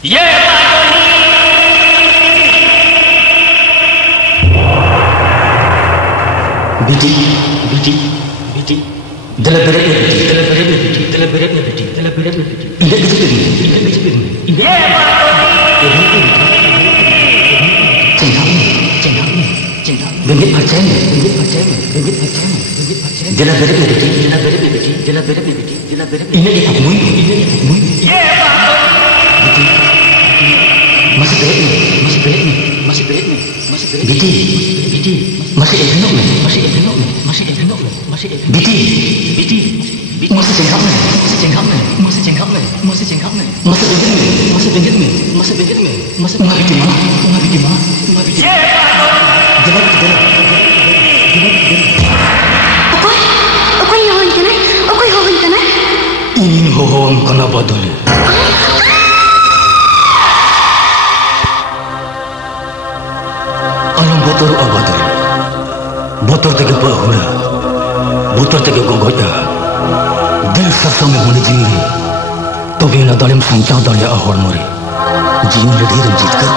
Ye Badoli. Biti, dalam berat biti, dalam berat biti. Ingat gitu tadi. Ye Badoli. Cengkak. Bengit percaya. Dalam berat biti. Ingat dia kumui. Ye Badoli. Biti. Masih berat ni. Biti. Masih enak ni. Biti. Masih cengkak ni. Masih bengit ni. Masih ngabiti mah. Ye Badoli. Dalam. Okoy hohon kana? Ini hohong kena Badoli. Alam botor Badoli. Botor tege pahura. Botor tege gogoja. Dil sasam mone jiri. Tobe na dalam sanca dalya ahor mori. Jini ledhiram jitka.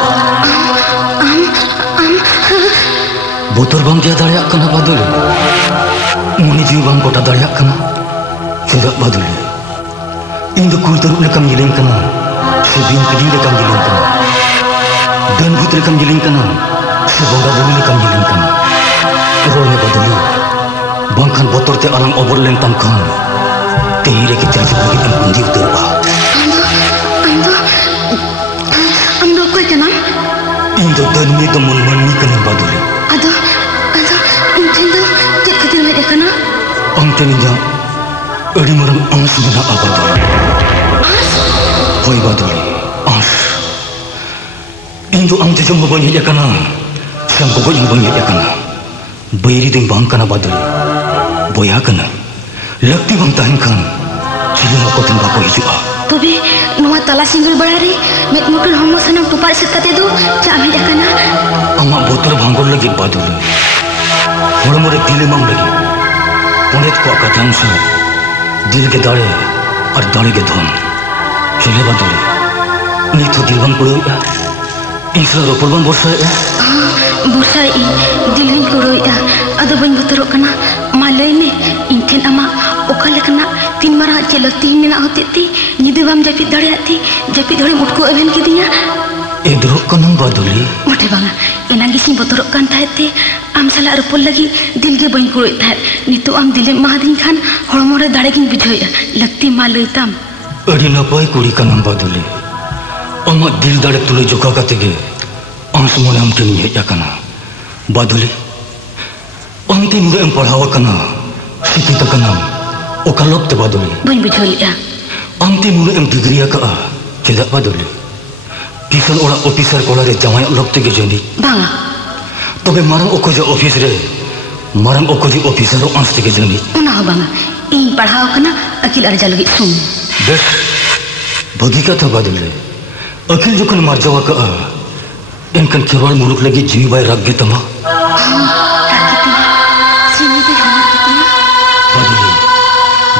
Botor bang dia dalya kena Badoli. Mone jiri bang kota dalya kena. Tidak Badoli. Indo kulturuk lekam jiling kena. Sebin kedi lekam jiling kena. Dan but lekam jiling kena. Sebongga bumi lekam jiling kena. Rohnya Badoli. Bangkan botor te alang obor lentang kan. Tihire ke terjadi bagi empundi uterba. Ando okoy kana? Indo dan ni temun mani kena Badoli. Ado, intendo cek ketil ngajak kana? Angte ninja. Eri marang ans mena Badoli. Hoi Badoli, ans. Indo ang jejong babanya ya kana. Sang gogo yang bang ya kana. Bayri ding bang kana Badoli. Boya kana. Lakti bang tahin kan. Cili ako tembak ko hijua. Tobe nuwa tala singgul barari met mukul homo sanam tupar sekate do cak ngajak kana? Amak botor bangkol lagi Badoli. Mula-mula dilemam lagi. Ponet ko akadang sa. Dil ke dale ar dale ke dhon. Cili Badoli. Ni to dil bang puluh ya. Insya ropol bang borsa ya. Bursai dilin kuroi ado bain botorok kana malai me inten ama okale kana tin mara celati mena hotiti nidu bam japit dariati japit dore mutku even kidinya Edrok kanang Badoli. mote banga enangi sing botorok kan taete am sala ropol lagi dilge bain kuroi tat nitu am dilem mahadin khan hormore daragin bujhoya lakti malai tam Adi napai kuri kanang Badoli. Amat dil dare tule joka katege. Ang semua nam kini ya kana. Badoli. Ang ti muda emparawa kana. Sikita kana. Okalop te Badoli. bain bujhol ya Ang ti muda em degree ka. Tidak Badoli. Kisan orang officer kola re jamai lop te gejeni. banga Tobe marang okoja office re. Marang okoji officer ro ans te gejeni. una banga in padhaw kana akil arja lagi sum Bes. Bagi kata Badoli. Akil jukun marjawa ka. Engkan kirwal muluk lagi jiwi bay ragge tama. rakitnya sini tu hamar kitnya Badoli.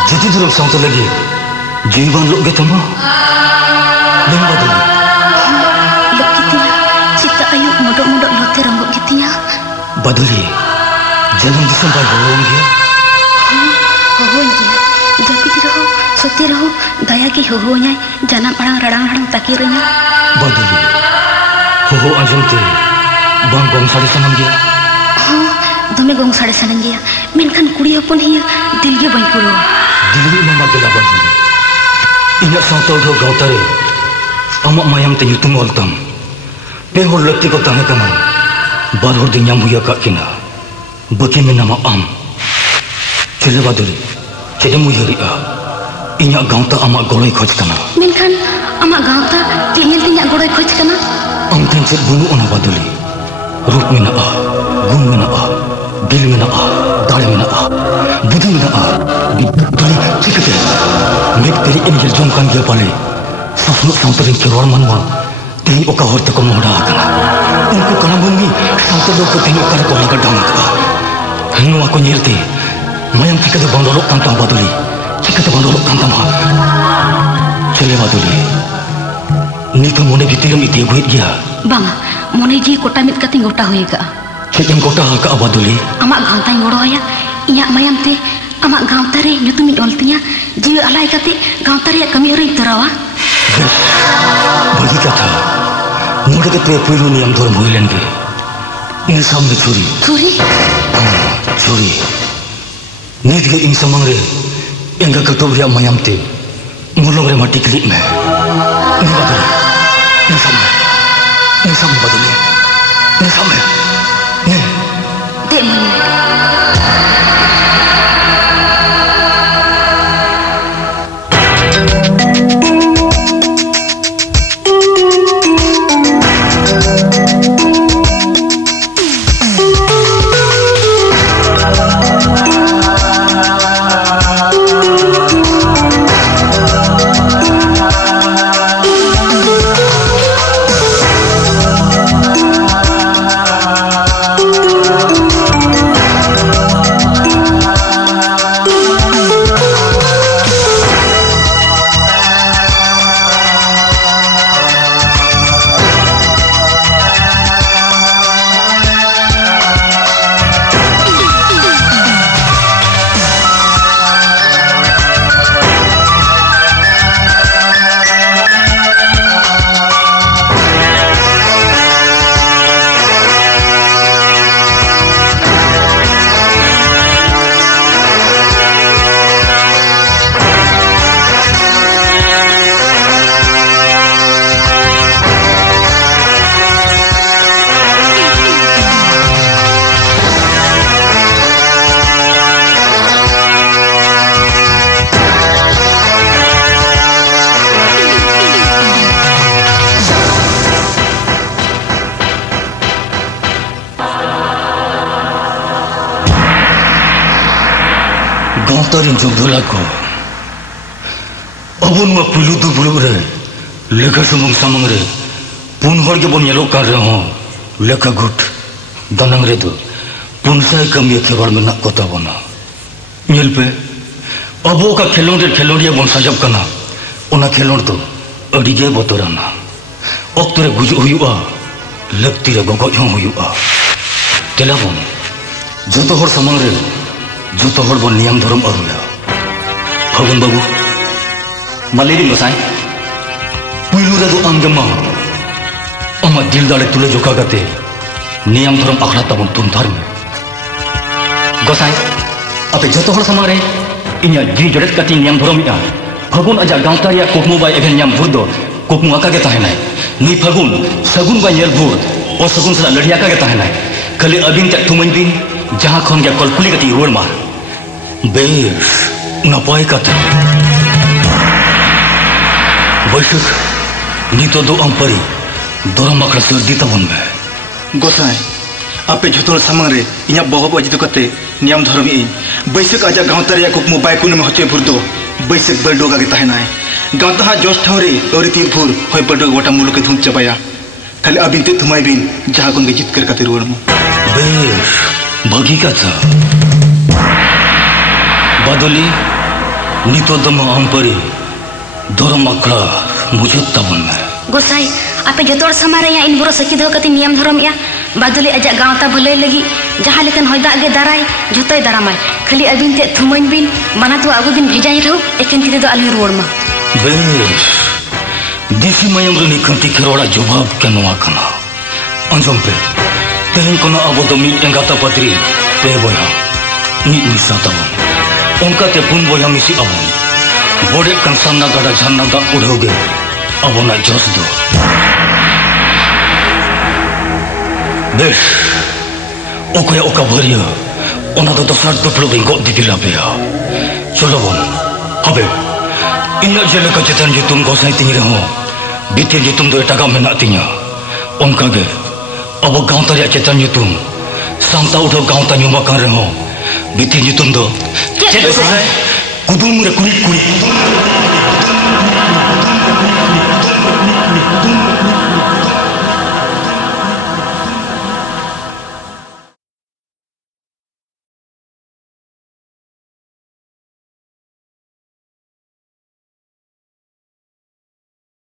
Jadi dalam sangta lagi jiwi ban lok ge tama. Leng Badoli. lok kitnya cita ayu modok lote rambut kitnya Badoli. Jalan disampai bohong ge. hohon dia japit raho soti raho daya ki hohonya janam arang radang takirnya Badoli. Hoho anjum te. Bang bang sari sanam ge. dome gong sade sanan dia menkan kuri hopon hiya dilge bain puro Dili nama gela Badoli. Ingat sangta do gautare. Amak mayam te yutung oltam. Pehor lekti ko tangan kana. Barhor de nyambuya ka kina. Bagi nama am. Cile Badoli. Cile muyari a. Inyak gauta amak goloi khoj kana. menkan amak gauta tinyel tinyak goroi khoj kana Ang tencet bunuh ona Badoli. Rup mina a. Gun mina a. Bil mina a. Dale mina a. Budi mina a. Badoli cikete. Mek teri enjel jongkan dia pale. Sasnuk santarin kirwar manwa. Tehi oka horte ko mohda akana. Unku kana bungi santar ko tehi oka ko laga dang ka. Hanu aku nyelte. Mayang cikete bandolok kantang Badoli. Cikete bandolok kantang ha. Cile Badoli. Nito mone bitiram iti guit gya. Bang, mone ji kota mit kati gota hoye ga. Cekam kota ka abaduli. Amak gauntai ngoroya, inyak mayam te, amak gauntare nyutumit oltinya, jiwa alai kati gauntare kami orang terawa. Bagi kata, mone kete puilu niam doram hoilen ge. Ini samne curi. Curi? Curi. Ni juga ini samangre, enggak ketobria mayam te, mulong re mati klik me. Ini baduli, ini sama baduli, ini sama, ini. Dek mene. Gauntarin jogdolaku. Abun ma pulu tu pulu re, lekha sumung samang re, pun hor ke bon yelok kar re ho, lekha gut, danang re tu, pun sai kami kebar menak kota bona. Nyel pe, abo ka khelon dia bon sajab kana, ona khelon tu, adi je botorana. Oktu re guju huyua, lekti re gogok hong huyua. Telepon, joto hor samang re. Juto hor bon niam dhorom aruya. Bhagun babu, maliri gosai. Puilu radu anggama. Ama dil dale tule joka gate. Niam dhorom akhla tabun tun dharme. Gosai, ape joto hor samare inya ji jodet kati niam dhorom ida. Bhagun aja gauntaria kokmu bai even niam burdo kokmu aka ge tahenai. Ni Bhagun sagun bai yel bur o sagun sala ladhi aka ge tahenai. Kali abin tak tumain bin jaha khon ge kolkuli kati rual mar. Besh, napai kata. Baisuk, nito do ampari, doram makra serdi tabun me. Gosai, ape jotol samangre, inya bohob ajitu kate, niam dhorom i. Baisuk aja gauntaria kokmu bai kunu me hoche burdo, baisuk berdo ga kita henai. Gauntaha jos thore, ori tir phur, hoi berdo wata muluke thum chabaya. Kali abin te thumai bin, jaha kon ge jitkar kate ruarmu. Besh, bagi kata. Baduli, nito dama ampari, doram makra mujud tabun me. Gosai, ape jotor samare ya in buro sakidho kati niam dhorom ya. Baduli ajak gaunta bhalai lagi, jaha lekan hoy dak ge darai, jotoi daramai. Khali abin te thumain bin, mana tu agu bin bhejai rahu, eken tire do ali ruar ma. Besh, disi mayam runi kanti keroda jawab kenua kana. Anjom pe, tehen kono abo do mit engata patri, pe boya, ni nisa tabun. Onka te pun boya misi abon. Bodek kan samna gada jhanna da udhoge. Abona jos do. Besh, okoya oka bharia. Ona do dosar duplo bin got dipila peya. Cholo bon. Habe. Inya jele ka chetan jutum gosai tingi reho. Bitir jutum do etaga menak tinya. Onka ge. Abo gaunta ria chetan jutum. Santa udho gaunta nyumakan reho. Bitir jutum do. Kudung re kulit.